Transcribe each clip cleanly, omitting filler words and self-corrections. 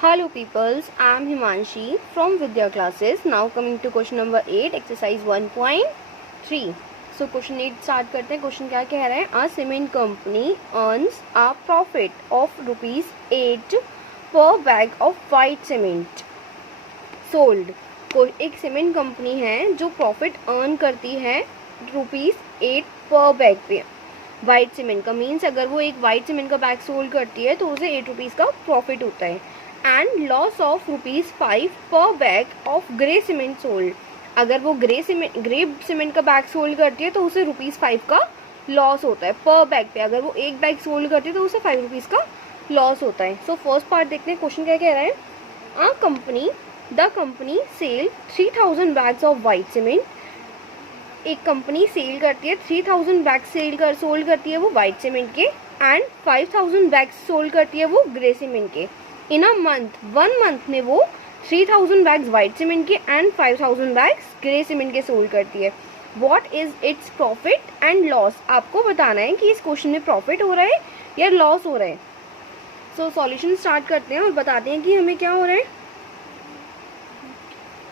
Hello peoples, I am Himanshi from Vidya classes. Now coming to question number 8, exercise 1.3. So question 8 start करते हैं. Question क्या कह रहा है? A cement company earns a profit of ₹8 per bag of white cement sold. एक cement company है जो profit earn करती है ₹8 पर बैग पे. वाइट सीमेंट का मीन्स अगर वो एक वाइट सीमेंट का बैग सोल्ड करती है तो उसे ₹8 का प्रॉफिट होता है. एंड लॉस ऑफ ₹5 पर bag of grey cement sold. अगर वो ग्रे सीमेंट का बैग सोल्ड करती है तो उसे ₹5 का लॉस होता है पर बैग पे. अगर वो एक बैग सोल्ड करती है तो उसे ₹5 का लॉस होता है. सो फर्स्ट पार्ट देखते हैं. क्वेश्चन क्या कह रहा है? The company sell 3000 bags of white cement. एक कंपनी सेल करती है 3000 बैग सोल्ड करती है वो वाइट सीमेंट के, एंड 5000 बैग्स सोल्ड करती है वो ग्रे सीमेंट के. इन अ मंथ, 1 मंथ में वो 3000 बैग्स वाइट सीमेंट के एंड 5000 बैग्स ग्रे सीमेंट के सोल्ड करती है. What is its profit and loss? आपको बताना है कि इस क्वेश्चन में प्रॉफिट हो रहा है या लॉस हो रहा है. सो सॉल्यूशन स्टार्ट करते हैं और बताते हैं कि हमें क्या हो रहा है.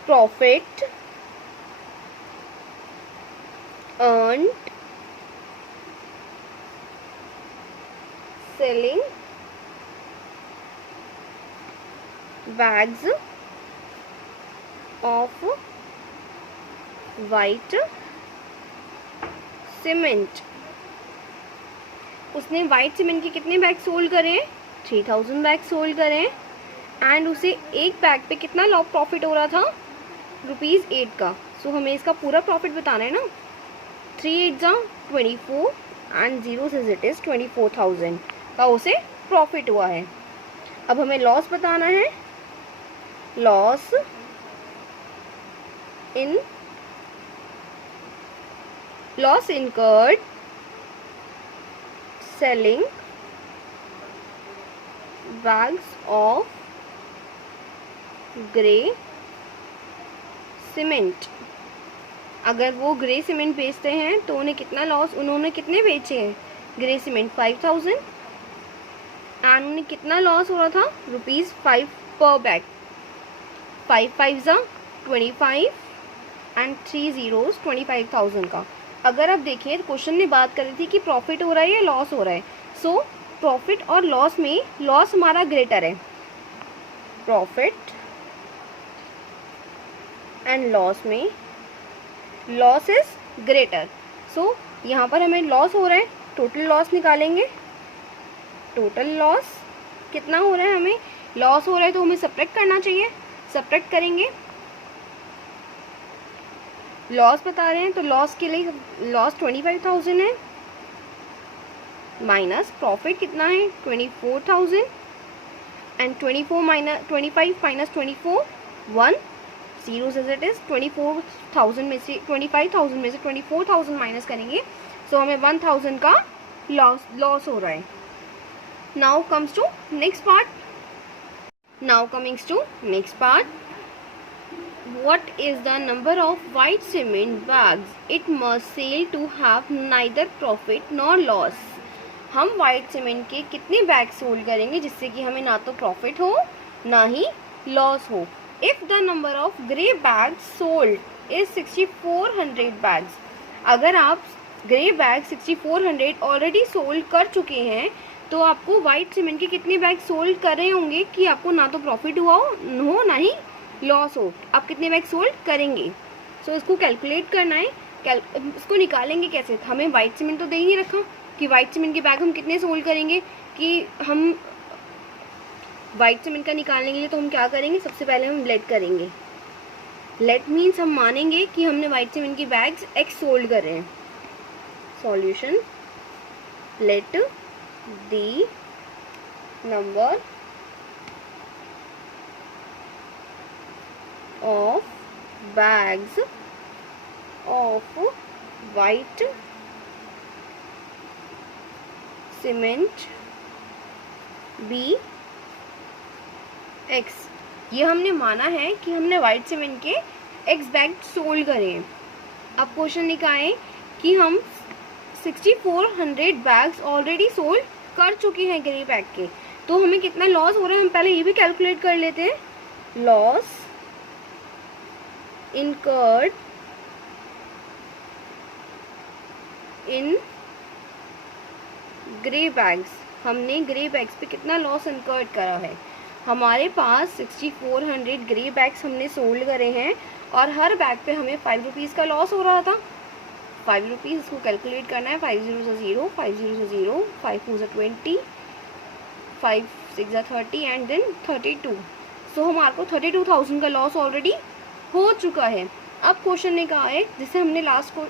Profit earned selling bags of white cement. उसने वाइट सीमेंट के कितने बैग सोल्ड करे? 3000 बैग सोल्ड करे. एंड उसे एक बैग पे कितना लॉ प्रॉफिट हो रहा था? ₹8 का. सो हमें इसका पूरा प्रॉफिट बताना है ना. 3 8 24 एंड 0 से इट इज 24,000 का उसे प्रॉफिट हुआ है. अब हमें लॉस बताना है. Loss incurred selling bags of grey cement. अगर वो ग्रे सीमेंट बेचते हैं तो उन्हें कितना लॉस, उन्होंने कितने बेचे हैं? ग्रे सीमेंट 5000 एंड उन्हें कितना लॉस हो रहा था? ₹5 पर बैग. 5 5 25 एंड 3 zeros 25,000 का. अगर आप देखिए क्वेश्चन ने बात कर रही थी कि प्रॉफिट हो रहा है या लॉस हो रहा है. सो प्रॉफिट और लॉस में लॉस हमारा ग्रेटर है. प्रॉफिट एंड लॉस में लॉस इज ग्रेटर. सो यहाँ पर हमें लॉस हो रहा है. टोटल लॉस निकालेंगे. टोटल लॉस कितना हो रहा है? हमें लॉस हो रहा है तो हमें सब्ट्रैक्ट करना चाहिए. सब्ट्रैक्ट करेंगे. लॉस बता रहे हैं तो लॉस के लिए लॉस 25,000 है, माइनस प्रॉफिट कितना है? 24,000 and 25 minus 24 1 0 as it is. 24,000 में से 25,000 में से 24,000 माइनस करेंगे. सो हमें 1,000 का लॉस हो रहा है. Now comes to next part. What is the number of white cement bags it must sell to have neither profit nor loss? हम वाइट सीमेंट के कितने बैग सोल्ड करेंगे जिससे कि हमें ना तो प्रॉफिट हो ना ही लॉस हो. If the number of grey bags sold is 6400 bags. अगर आप ग्रे बैग 6400 ऑलरेडी सोल्ड कर चुके हैं तो आपको वाइट सीमेंट के कितने बैग सोल्ड कर रहे होंगे कि आपको ना तो प्रॉफिट हुआ हो ना ही लॉस हो. आप कितने बैग सोल्ड करेंगे? सो इसको कैलकुलेट करना है. इसको निकालेंगे कैसे? हमें वाइट सीमेंट तो दे ही नहीं रखा कि वाइट सीमेंट के बैग हम कितने सोल्ड करेंगे. कि हम वाइट सीमेंट का निकालने के लिए तो हम क्या करेंगे? सबसे पहले हम लेट करेंगे. लेट मीन्स हम मानेंगे कि हमने वाइट सीमेंट के बैग्स X सोल्ड कर रहे हैं. Solution. Let the number of bags of white cement be X. ये हमने माना है कि हमने वाइट सीमेंट के X बैग सोल्ड करे हैं. अब क्वेश्चन लिखा है कि हम 6400 बैग्स ऑलरेडी सोल्ड कर चुके हैं ग्रे बैग के, तो हमें कितना लॉस हो रहा है हम पहले ये भी कैलकुलेट कर लेते हैं। Loss incurred in grey bags, हमने ग्रे बैग्स पे कितना लॉस इनकर्ड करा है। हमारे पास 6400 ग्रे बैग्स हमने सोल्ड करे हैं और हर बैग पे हमें 5 रुपीज़ का लॉस हो रहा था। 5 रुपीज़ इसको कैलकुलेट करना है। 5 0 से 0, 5 0 से 0, 5 4 से 20, 5 6 से 30 एंड देन 32। सो हमारे को 32,000 का लॉस ऑलरेडी हो चुका है। अब क्वेश्चन ने कहा है, जिसे हमने लास्ट को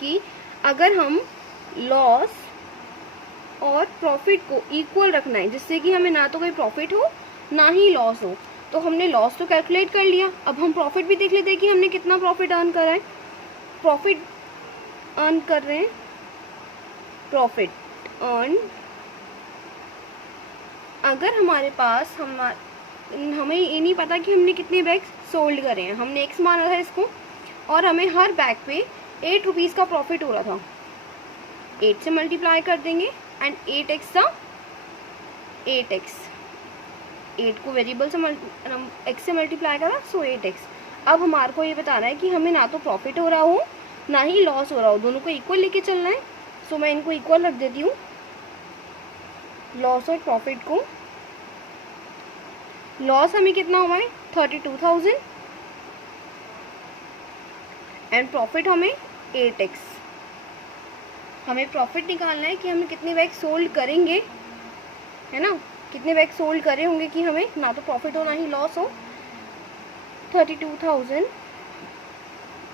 कि अगर हम लॉस और प्रॉफिट को इक्वल रखना है, जिससे कि हमें ना तो कोई प्रॉफिट हो ना ही लॉस हो, तो हमने लॉस तो कैलकुलेट कर लिया। अब हम प्रॉफिट भी देख लेते हैं कि हमने कितना प्रॉफिट अर्न करा है। प्रॉफिट अर्न कर रहे हैं, प्रॉफिट अर्न, अगर हमारे पास हमें ये नहीं पता कि हमने कितने बैग सोल्ड करे हैं, हमने एक्स माना था इसको, और हमें हर बैग पे 8 रुपीज़ का प्रॉफिट हो रहा था। 8 से मल्टीप्लाई कर देंगे एंड 8x था 8x, 8 को वेरिएबल से x से मल्टीप्लाई करा, सो 8x। अब हमारे को ये बताना है कि हमें ना तो प्रॉफिट हो रहा हो ना ही लॉस हो रहा हो, दोनों को इक्वल लेके चलना है। सो मैं इनको इक्वल रख देती हूँ, लॉस और प्रॉफिट को। लॉस हमें कितना हुआ है 32,000 एंड प्रॉफिट हमें 8x। हमें प्रॉफिट निकालना है कि हमें कितने बैग सोल्ड करेंगे, है ना, कितने बैग सोल्ड करे होंगे कि हमें ना तो प्रॉफिट हो ना ही लॉस हो। 32,000,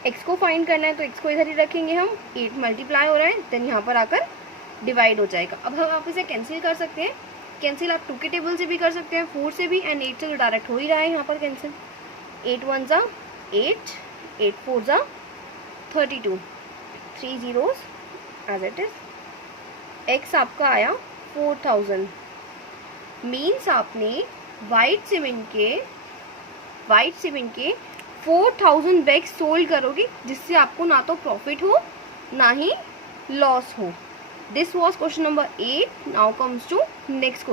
x को फाइंड करना है तो x को इधर ही रखेंगे हम, 8 मल्टीप्लाई हो रहा है देन यहाँ पर आकर डिवाइड हो जाएगा। अब हम आप इसे कैंसिल कर सकते हैं, कैंसिल आप 2 के टेबल से भी कर सकते हैं, 4 से भी, एंड 8 से तो डायरेक्ट हो ही रहा है यहाँ पर कैंसिल। 8 1 जा 8, 8 4 जा 32, 3 zeros as it is. x आपका आया 4000, मीन्स आपने वाइट सीमेंट के 4000 बैग सोल्ड करोगे, जिससे आपको ना तो प्रॉफिट हो ना ही लॉस हो। This was question number 8। Now comes to next question.